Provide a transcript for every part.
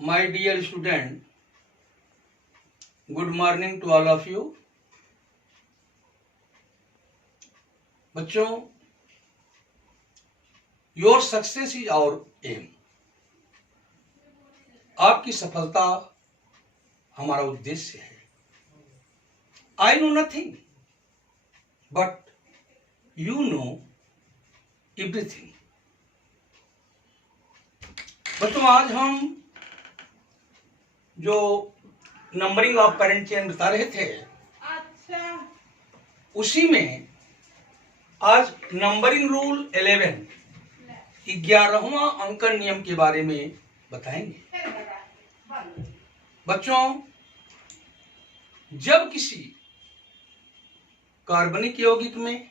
My dear student, good morning to all of you. बच्चों, your success is our aim. आपकी सफलता हमारा उद्देश्य है. I know nothing, but you know everything. बच्चों, आज हम जो नंबरिंग ऑफ पेरेंट चेन बता रहे थे, उसी में आज नंबरिंग रूल 11 11वां अंकन नियम के बारे में बताएंगे. बच्चों, जब किसी कार्बनिक यौगिक में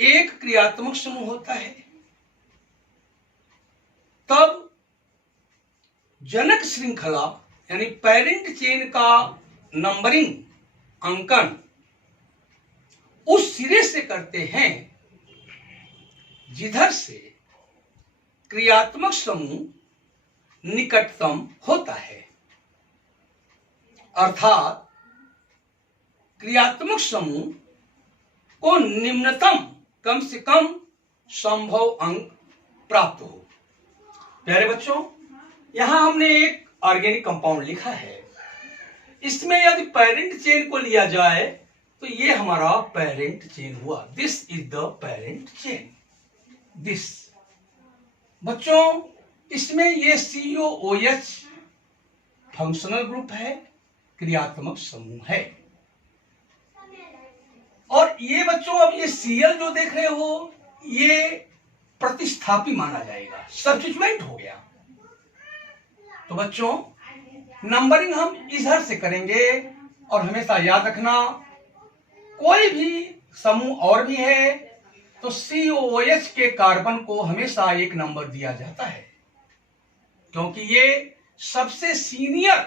एक क्रियात्मक समूह होता है, तब जनक श्रृंखला यानी पेरेंट चेन का नंबरिंग अंकन उस सिरे से करते हैं जिधर से क्रियात्मक समूह निकटतम होता है. अर्थात क्रियात्मक समूह को निम्नतम कम से कम संभव अंक प्राप्त हो. प्यारे बच्चों, यहां हमने एक ऑर्गेनिक कंपाउंड लिखा है. इसमें यदि पेरेंट चेन को लिया जाए तो ये हमारा पेरेंट चेन हुआ. This is the parent chain. This बच्चों, इसमें ये COOH फंक्शनल ग्रुप है, क्रियात्मक समूह है. और ये बच्चों, अब ये Cl जो देख रहे हो, ये प्रतिस्थापी माना जाएगा, सब्स्टिट्यूएंट हो गया. तो बच्चों, नंबरिंग हम इधर से करेंगे. और हमेशा याद रखना, कोई भी समूह और भी है तो COOH के कार्बन को हमेशा एक नंबर दिया जाता है, क्योंकि ये सबसे सीनियर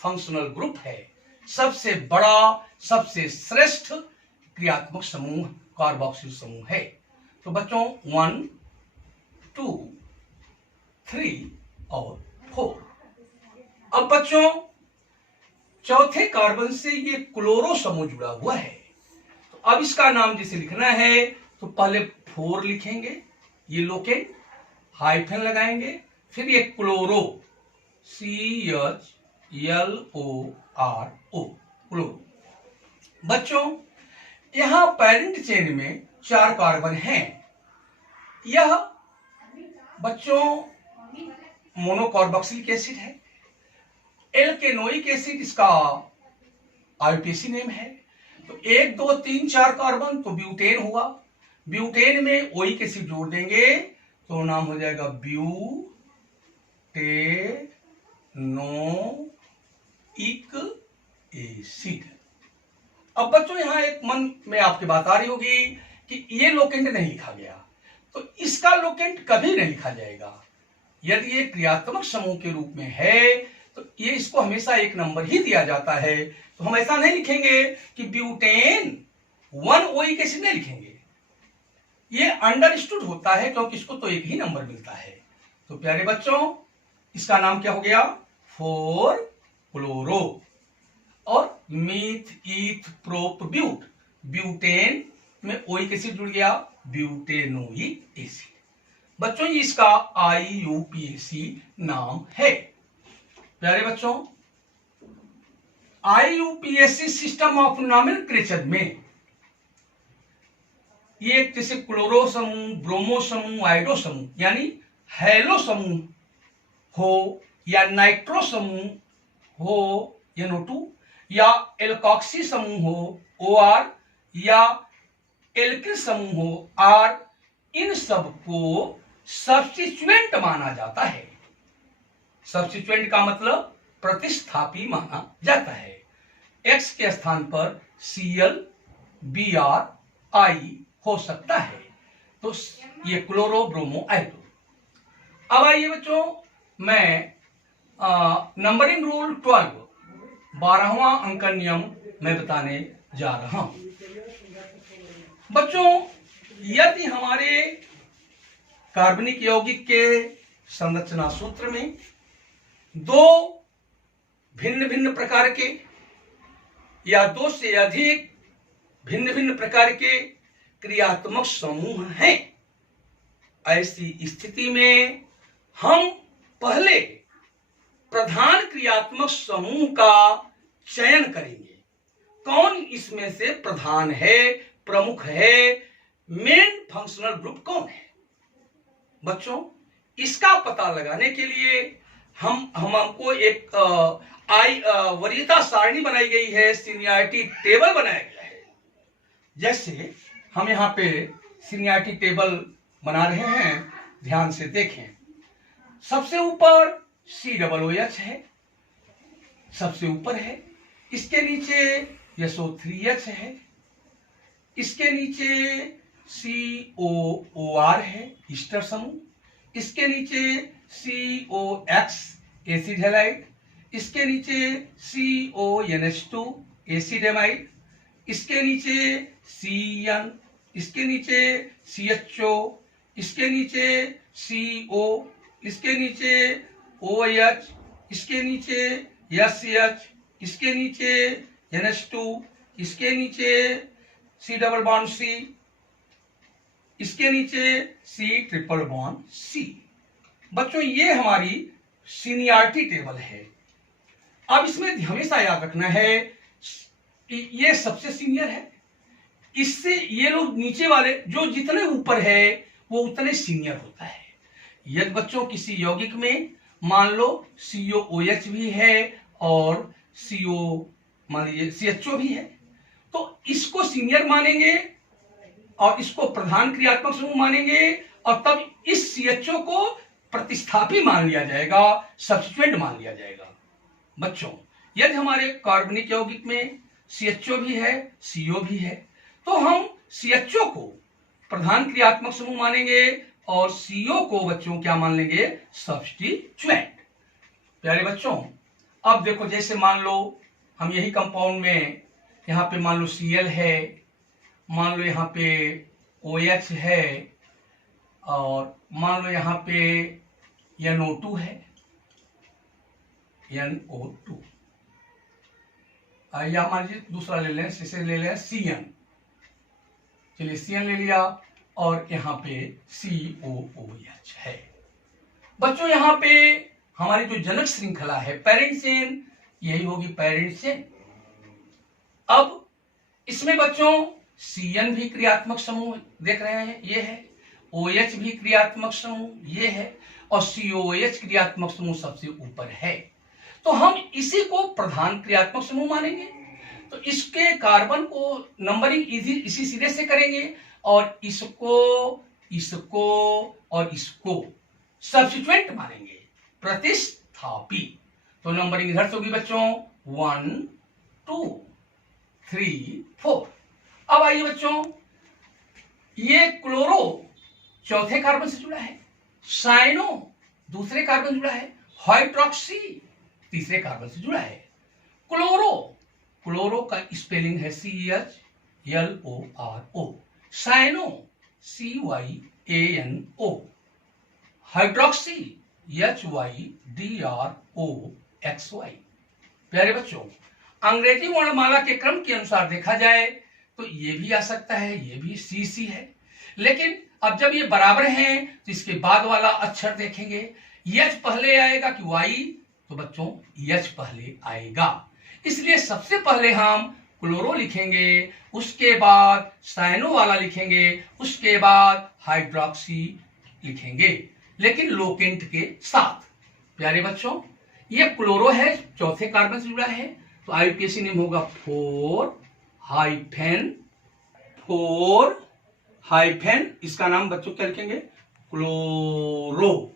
फंक्शनल ग्रुप है, सबसे बड़ा, सबसे श्रेष्ठ क्रियात्मक समूह कार्बोक्सिल समूह है. तो बच्चों, 1 2 3 और 4. अब बच्चों, चौथे कार्बन से ये क्लोरो समूह जुड़ा हुआ है. तो अब इसका नाम जिसे लिखना है तो पहले 4 लिखेंगे, ये लोकेट, हाइफन लगाएंगे, फिर ये क्लोरो, CHLORO, क्लोरो. बच्चों, यहां पेरेंट चेन में 4 कार्बन हैं. यह बच्चों मोनोकार्बोक्सिलिक एसिड है. एल्केनोइक एसिड इसका IUPAC नेम है. तो 1 2 3 4 कार्बन तो ब्यूटेन हुआ. ब्यूटेन में ओइक एसिड जोड़ देंगे तो नाम हो जाएगा ब्यूटेनोइक एसिड. अब बच्चों, यहां एक मन में आपकी बात आ रही होगी कि ये लोकेंट नहीं लिखा गया, तो इसका लोकेंट कभी नहीं लिखा जाएगा. यदि ये क्रियात्मक समूह के रूप में है तो ये इसको हमेशा एक नंबर ही दिया जाता है. तो हम ऐसा नहीं लिखेंगे कि ब्यूटेन 1 ओइक एसिड नहीं लिखेंगे. ये अंडरस्टूड होता है, क्योंकि इसको तो एक ही नंबर मिलता है. तो प्यारे बच्चों, इसका नाम क्या हो गया? 4 क्लोरो. और मीथ ईथ प्रोप ब्यूट, ब्यूटेन में ओइक एसिड जुड़ गया, ब्यूटेनोइक एसिड. बच्चों, ये इसका IUPAC नाम है. प्यारे बच्चों, IUPAC सिस्टम ऑफ नॉमेनक्लेचर में ये जैसे क्लोरो समूह, ब्रोमो समूह, आइडो समूह यानी हेलो समूह हो, या नाइट्रो समूह हो NO2, या एल्कॉक्सी समूह हो OR, या एल्किल समूह हो R, इन सबको सब्स्टिट्यूएंट माना जाता है. सब्स्टिट्यूएंट का मतलब प्रतिस्थापी माना जाता है. X के स्थान पर Cl, Br, I हो सकता है. तो ये क्लोरो, ब्रोमो, आइडो. अब आइए बच्चों, मैं नंबरिंग रूल 12वां अंकन नियम मैं बताने जा रहा हूं. बच्चों, यदि हमारे कार्बनिक यौगिक के संरचना सूत्र में दो भिन्न भिन्न प्रकार के या दो से अधिक भिन्न भिन्न प्रकार के क्रियात्मक समूह हैं। ऐसी स्थिति में हम पहले प्रधान क्रियात्मक समूह का चयन करेंगे। कौन इसमें से प्रधान है, प्रमुख है, मेन फंक्शनल ग्रुप कौन है। बच्चों, इसका पता लगाने के लिए हमको एक वरीयता सारणी बनाई गई है, सीनियरिटी टेबल बनाया गया है। जैसे हम यहाँ पे सीनियरिटी टेबल बना रहे हैं, ध्यान से देखें। सबसे ऊपर COOH है, सबसे ऊपर है। इसके नीचे SO3H है, इसके नीचे COOR है, ईस्टर समूह। इसके नीचे COX एसिड हैलाइड, इसके नीचे CONH2 एसिड एमाइड, इसके नीचे CN, इसके नीचे CHO, इसके नीचे CO, इसके नीचे OH, इसके नीचे SH, इसके नीचे NH2, इसके नीचे C डबल बॉन्ड C, इसके नीचे C ट्रिपल बॉन्ड C। बच्चों, ये हमारी सीनियरिटी टेबल है। अब इसमें हमेशा याद रखना है ये सबसे सीनियर है, इससे ये लोग नीचे वाले जो जितने ऊपर है वो उतने सीनियर होता है। यदि बच्चों किसी यौगिक में मान लो COOH भी है और मान लीजिए CHO भी है, तो इसको सीनियर मानेंगे और इसको प्रधान क्रियात्मक समूह मानेंगे, और तब इस CHO को प्रतिस्थापी मान लिया जाएगा, सब्स्टिट्यूएंट मान लिया जाएगा। बच्चों, यदि हमारे कार्बनिक यौगिक में CHO भी है, CO भी है, तो हम CHO को प्रधान क्रियात्मक समूह मानेंगे और CO को बच्चों क्या मान लेंगे, सब्स्टिट्यूएंट। प्यारे बच्चों, अब देखो, जैसे मान लो हम यही कंपाउंड में यहाँ पे मान लो Cl है, मान लो यहाँ पे OH है, और मान लो यहाँ पे NO2 है, NO2, या मान लीजिए दूसरा ले लें, इसे ले लें CN। चलिए CN ले लिया, और यहाँ पे COOH है। बच्चों, यहाँ पे हमारी जो जनक श्रृंखला है, पेरेंट चेन, यही होगी पेरेंट चेन। अब इसमें बच्चों CN भी क्रियात्मक समूह देख रहे हैं, ये है। OH भी क्रियात्मक समूह, ये है। और COOH क्रियात्मक समूह सबसे ऊपर है। तो हम इसी को प्रधान क्रियात्मक समूह मानेंगे। तो इसके कार्बन को नंबरिंग इसी सिरे से करेंगे, और इसको, इसको और इसको सब्स्टिट्यूएंट मानेंगे, प्रतिस्थापी। तो नंबरिंग इधर से होगी बच्चों 1 2 3 4। अब आइए बच्चों, ये क्लोरो चौथे कार्बन से जुड़ा है, साइनो दूसरे कार्बन से जुड़ा है, हाइड्रोक्सी तीसरे कार्बन से जुड़ा है। क्लोरो का स्पेलिंग है CHLORO, cyano CYANO, hydroxy HYDROXY। प्यारे बच्चों, अंग्रेजी वर्णमाला के क्रम के अनुसार देखा जाए तो ये भी आ सकता है, ये भी CC है, लेकिन अब जब ये बराबर हैं तो इसके बाद वाला अक्षर देखेंगे, H पहले आएगा कि Y, तो बच्चों H पहले आएगा। इसलिए सबसे पहले हम क्लोरो लिखेंगे, उसके बाद साइनो वाला लिखेंगे, उसके बाद हाइड्रोक्सी लिखेंगे, लेकिन लोकेंट के साथ। प्यारे बच्चों, ये क्लोरो है, चौथे कार्बन से जुड़ा है, तो IUPAC नेम होगा 4-4, इसका नाम बच्चों क्या लिखेंगे, क्लोरो।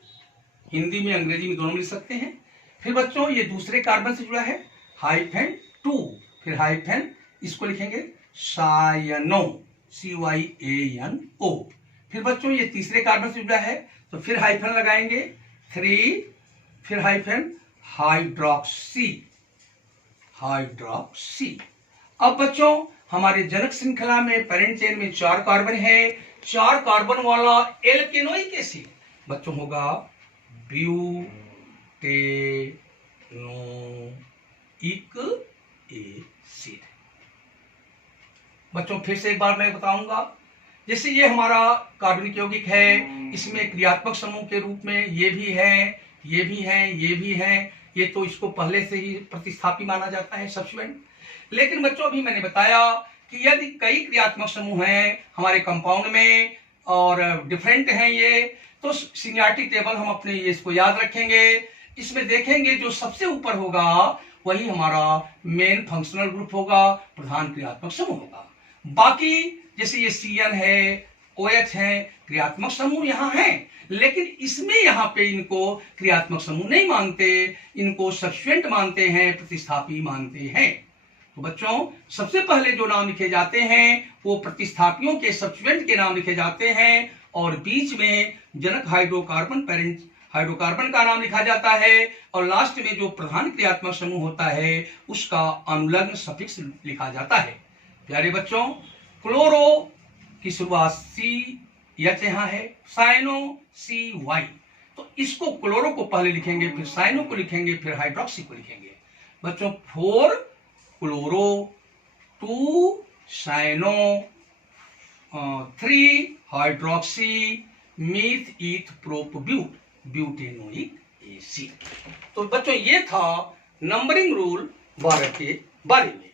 हिंदी में अंग्रेजी में दोनों लिख सकते हैं। फिर बच्चों ये दूसरे कार्बन से जुड़ा है, -2, फिर हाइफन, इसको लिखेंगे सायनो, CYANO। फिर बच्चों ये तीसरे कार्बन से जुड़ा है, तो फिर हाइफन लगाएंगे 3, फिर हाइफन हाइड्रोक्सी। अब बच्चों हमारे जनक श्रृंखला में पेरेंट चेन में 4 कार्बन है, 4 कार्बन वाला एल्केनोइक एसिड बच्चों होगा ब्यूटेनोइक एसिड। बच्चों फिर से एक बार मैं बताऊंगा, जैसे ये हमारा कार्बनिक यौगिक है, इसमें क्रियात्मक समूह के रूप में ये भी है, ये भी है, ये भी है, ये तो इसको पहले से ही प्रतिस्थापी माना जाता है, सब्स्टिट्यूएंट। लेकिन बच्चों अभी मैंने बताया कि यदि कई क्रियात्मक समूह हैं हमारे कंपाउंड में और डिफरेंट हैं ये, तो सीनियरिटी टेबल हम अपने ये इसको याद रखेंगे। इसमें देखेंगे जो सबसे ऊपर होगा वही हमारा मेन फंक्शनल ग्रुप होगा, प्रधान क्रियात्मक समूह होगा। बाकी जैसे ये CN है, OH है, क्रियात्मक समूह यहाँ है, लेकिन इसमें यहाँ पे इनको क्रियात्मक समूह नहीं मानते, इनको सब्स्टिट्यूएंट मानते हैं, प्रतिस्थापी मानते हैं। तो बच्चों सबसे पहले जो नाम लिखे जाते हैं वो प्रतिस्थापियों के सब्स्टिट्यूएंट के नाम लिखे जाते हैं, और बीच में जनक हाइड्रोकार्बन पेरेंट हाइड्रोकार्बन का नाम लिखा जाता है, और लास्ट में जो प्रधान क्रियात्मक समूह होता है उसका अनुलग्न सफिक्स लिखा जाता है। प्यारे बच्चों, क्लोरो की शुरुआत CH यहाँ है, साइनो CY, तो इसको क्लोरो को पहले लिखेंगे, फिर साइनो को लिखेंगे, फिर हाइड्रोक्सी को लिखेंगे। बच्चों 4 chloro, 2 cyano, 3 hydroxy meth eth prop but butanoic acid. तो बच्चों ये था नंबरिंग रूल 12 के बारे में।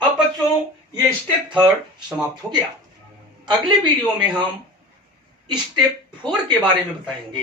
अब बच्चों ये स्टेप 3 समाप्त हो गया। अगले वीडियो में हम स्टेप 4 के बारे में बताएंगे।